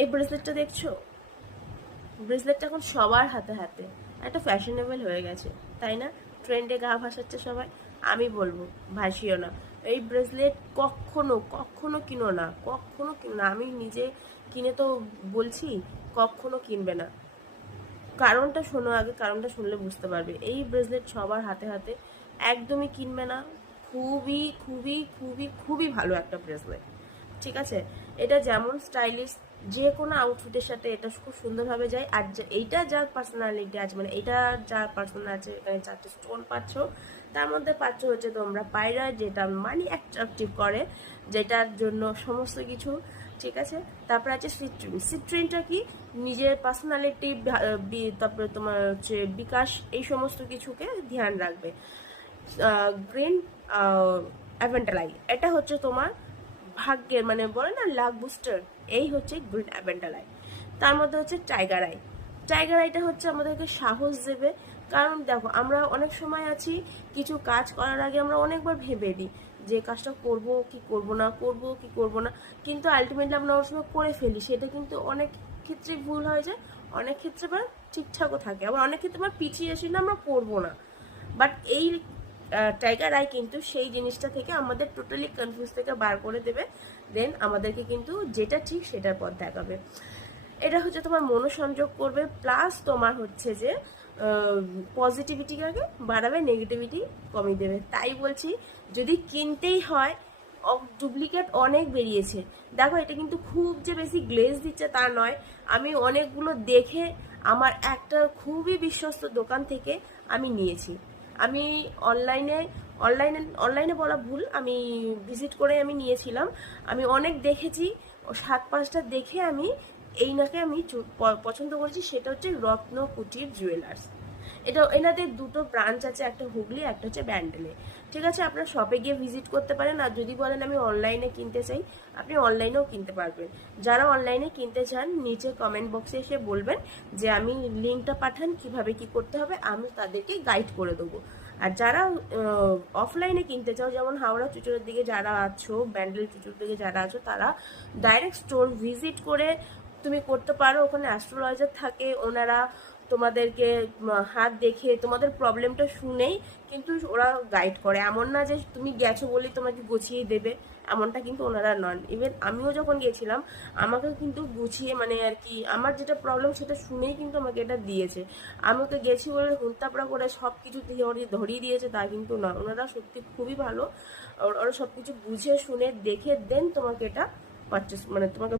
এই ব্রেসলেটটা দেখছো? ব্রেসলেটটা এখন সবার হাতে হাতে, একটা ফ্যাশনেবল হয়ে গেছে, তাই না? ট্রেন্ডে গা ভাসাচ্ছে সবাই। আমি বলবো ভাসিও না। এই ব্রেসলেট কখনো কখনো কিনো না, কখনো কিনো না। আমি নিজে কিনে তো বলছি, কখনো কিনবে না। কারণটা শোনো আগে, কারণটা শুনলে বুঝতে পারবে। এই ব্রেসলেট সবার হাতে হাতে, একদমই কিনবে না। খুবই খুবই খুবই খুবই ভালো একটা ব্রেসলেট, ঠিক আছে? এটা যেমন স্টাইলিশ, যে কোনো আউটফিটের সাথে এটা খুব সুন্দরভাবে যায়। আর এইটা যার পার্সোনালিটি আছে, মানে এটা যার পার্সোনাল আছে, এখানে 4টে স্টোন পাচ্ছ, তার মধ্যে পাচ্ছ হচ্ছে তোমরা পায়রা, যেটা মানি অ্যাট্রাকটিভ করে, যেটার জন্য সমস্ত কিছু, ঠিক আছে? তারপরে আছে সিট্রিন। সিট্রিনটা কি, নিজের পার্সোনালিটি, তারপরে তোমার হচ্ছে বিকাশ, এই সমস্ত কিছুকে ধ্যান রাখবে। গ্রিন অ্যাভেন্টালাই, এটা হচ্ছে তোমার ভাগ্যের, মানে বলে না লাক বুস্টার, এই হচ্ছে গ্রিন অ্যাভেন্টালাই। তার মধ্যে হচ্ছে টাইগার আই। টাইগার আইটা হচ্ছে আমাদেরকে সাহস দেবে। কারণ দেখো, আমরা অনেক সময় আছি, কিছু কাজ করার আগে আমরা অনেকবার ভেবে দিই যে কাজটা করব কি করব না, করব কি করব না, কিন্তু আলটিমেটলি আমরা অনেক সময় করে ফেলি। সেটা কিন্তু অনেক ক্ষেত্রে ভুল হয়ে যায়, অনেক ক্ষেত্রে আবার ঠিকঠাকও থাকে, আবার অনেক ক্ষেত্রে আবার পিছিয়ে আসি না, আমরা করবো না। বাট এই টাইগার আই কিন্তু সেই জিনিসটা থেকে আমাদের টোটালি কনফিউজ থেকে বার করে দেবে। দেন আমাদেরকে কিন্তু যেটা ঠিক সেটার পথ দেখাবে। এটা হচ্ছে তোমার মনোসংযোগ করবে, প্লাস তোমার হচ্ছে যে পজিটিভিটিকে বাড়াবে, নেগেটিভিটি কমিয়ে দেবে। তাই বলছি, যদি কিনতেই হয়, ডুপ্লিকেট অনেক বেরিয়েছে। দেখো, এটা কিন্তু খুব যে বেশি গ্লেজ দিচ্ছে তা নয়। আমি অনেকগুলো দেখে আমার একটা খুবই বিশ্বস্ত দোকান থেকে আমি নিয়েছি। আমি অনলাইনে অনলাইনে অনলাইনে বলা ভুল, আমি ভিজিট করে আমি নিয়েছিলাম। আমি অনেক দেখেছি, 7-5টা দেখে আমি এই নাকে আমি পছন্দ করেছি। সেটা হচ্ছে রত্ন কুটির জুয়েলার্স। এটা, এনাদের দুটো ব্রাঞ্চ আছে, একটা হুগলি, একটা হচ্ছে ব্যান্ডেলে, ঠিক আছে? আপনারা শপে গিয়ে ভিজিট করতে পারেন। আর যদি বলেন আমি অনলাইনে কিনতে চাই, আপনি অনলাইনেও কিনতে পারবেন। যারা অনলাইনে কিনতে চান, নিচে কমেন্ট বক্সে এসে বলবেন যে আমি লিঙ্কটা পাঠান, কিভাবে কি করতে হবে, আমি তাদেরকে গাইড করে দেবো। আর যারা অফলাইনে কিনতে চাও, যেমন হাওড়া চুচুড়ের দিকে যারা আছো, ব্যান্ডেল চুচুড় দিকে যারা আছো, তারা ডাইরেক্ট স্টোর ভিজিট করে তুমি করতে পারো। ওখানে অ্যাস্ট্রোলজার থাকে, ওনারা তোমাদেরকে হাত দেখে তোমাদের প্রবলেমটা শুনেই কিন্তু ওরা গাইড করে। এমন না যে তুমি গেছো বলেই তোমাকে গুছিয়ে দেবে, এমনটা কিন্তু ওনারা নন। ইভেন আমিও যখন গেছিলাম, আমাকে কিন্তু গুছিয়ে, মানে আর কি, আমার যেটা প্রবলেম সেটা শুনেই কিন্তু আমাকে এটা দিয়েছে। আমি ওকে গেছি বলে হুন্তাপড়া করে সব কিছু ধরিয়ে দিয়েছে তা কিন্তু না। ওনারা সত্যি খুবই ভালো। ওরা সব কিছু বুঝে শুনে দেখে দেন তোমাকে এটা পারচেস, মানে তোমাকে